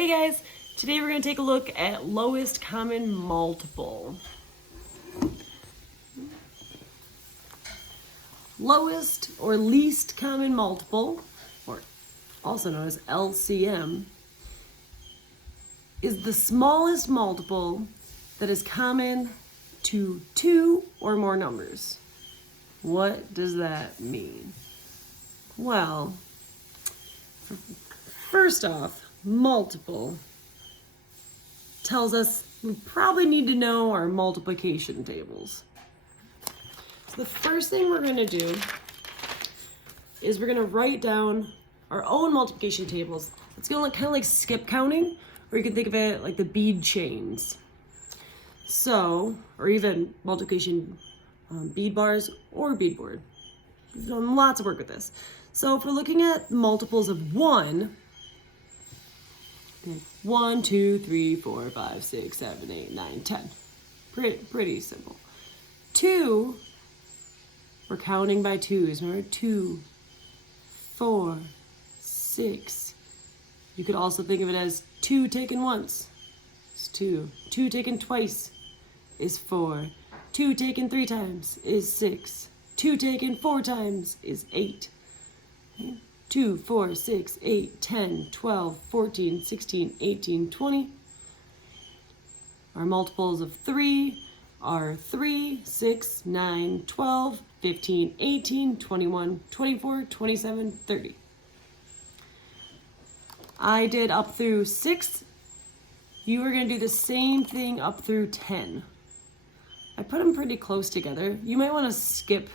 Hey guys, today we're going to take a look at lowest common multiple. Lowest or least common multiple, or also known as LCM, is the smallest multiple that is common to two or more numbers. What does that mean? Well, first off, multiple tells us we probably need to know our multiplication tables. So the first thing we're going to do is we're going to write down our own multiplication tables. It's going to look kind of like skip counting, or you can think of it like the bead chains. So, or even multiplication bead bars or bead board. We've done lots of work with this. So if we're looking at multiples of 1, 1, 2, 3, 4, 5, 6, 7, 8, 9, 10. Pretty simple. 2, we're counting by 2s. Remember, 2, 4, 6. You could also think of it as 2 taken once is 2. 2 taken twice is 4. 2 taken 3 times is 6. 2 taken 4 times is 8. Okay. 2, 4, 6, 8, 10, 12, 14, 16, 18, 20. Our multiples of 3 are 3, 6, 9, 12, 15, 18, 21, 24, 27, 30. I did up through 6. You are going to do the same thing up through 10. I put them pretty close together. You might want to skip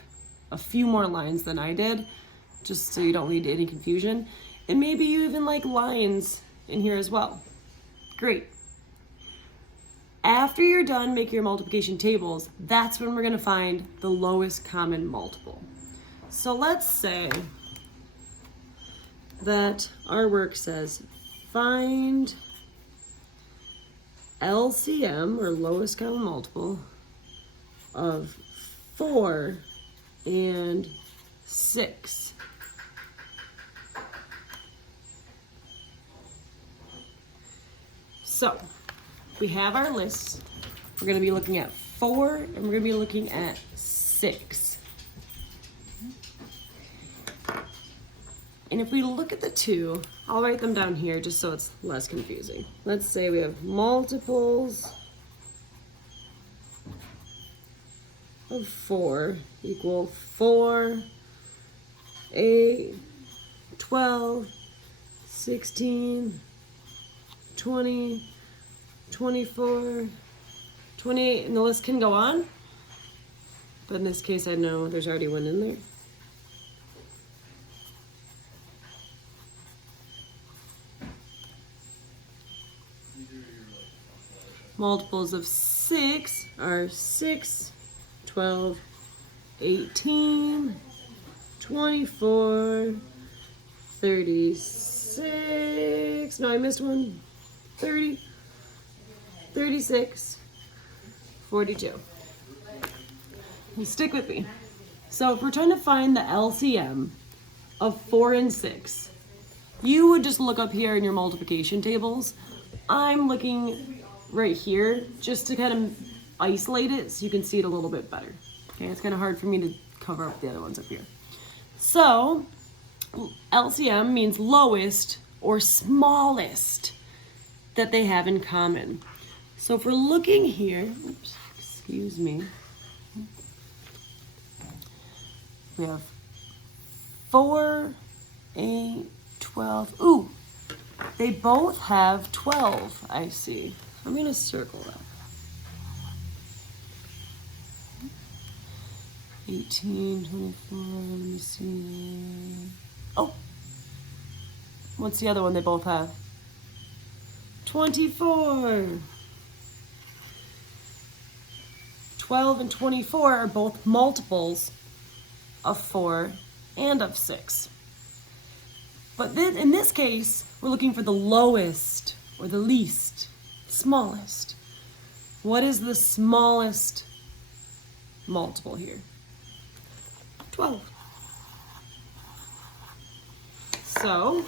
a few more lines than I did, just so you don't lead to any confusion. And maybe you even like lines in here as well. Great. After you're done making your multiplication tables, that's when we're going to find the lowest common multiple. So let's say that our work says find LCM, or lowest common multiple, of 4 and 6. So, we have our list. We're going to be looking at 4 and we're going to be looking at 6. And if we look at the 2, I'll write them down here just so it's less confusing. Let's say we have multiples of 4 equal 4, 8, 12, 16, 20, 24, 28, and the list can go on. But in this case, I know there's already one in there. Multiples of 6 are 6, 12, 18, 24, 36, no, I missed one, 30, 36, 42. And stick with me. So if we're trying to find the LCM of 4 and 6, you would just look up here in your multiplication tables. I'm looking right here just to kind of isolate it so you can see it a little bit better. Okay, it's kind of hard for me to cover up the other ones up here. So LCM means lowest or smallest that they have in common. So if we're looking here, oops, excuse me, we have 4, 8, 12. Ooh, they both have 12, I see. I'm going to circle that. 18, 24, let me see. Oh, what's the other one they both have? 24. 12 and 24 are both multiples of 4 and of 6. But then in this case, we're looking for the lowest or the least, smallest. What is the smallest multiple here? 12. So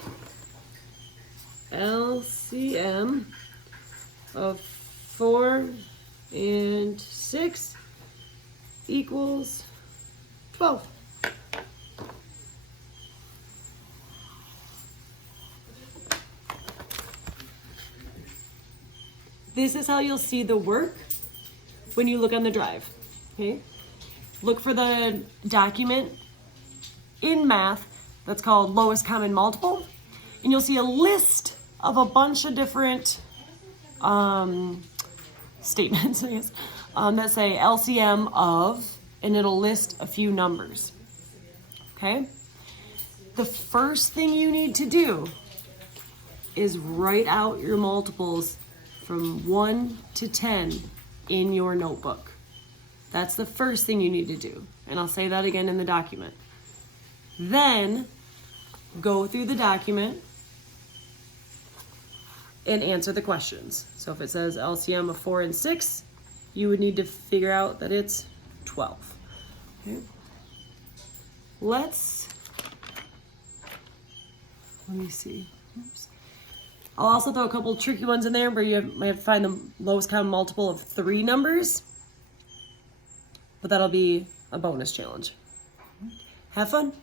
LCM of 4 and 6 equals 12. This is how you'll see the work when you look on the drive, okay? Look for the document in math that's called lowest common multiple, and you'll see a list of a bunch of different statements, I guess, that say LCM of, and it'll list a few numbers, okay? The first thing you need to do is write out your multiples from 1 to 10 in your notebook. That's the first thing you need to do. And I'll say that again in the document. Then go through the document and answer the questions. So if it says LCM of 4 and 6, you would need to figure out that it's 12. Okay. Let me see. Oops. I'll also throw a couple tricky ones in there where you might have to find the lowest common multiple of 3 numbers, but that'll be a bonus challenge. Have fun.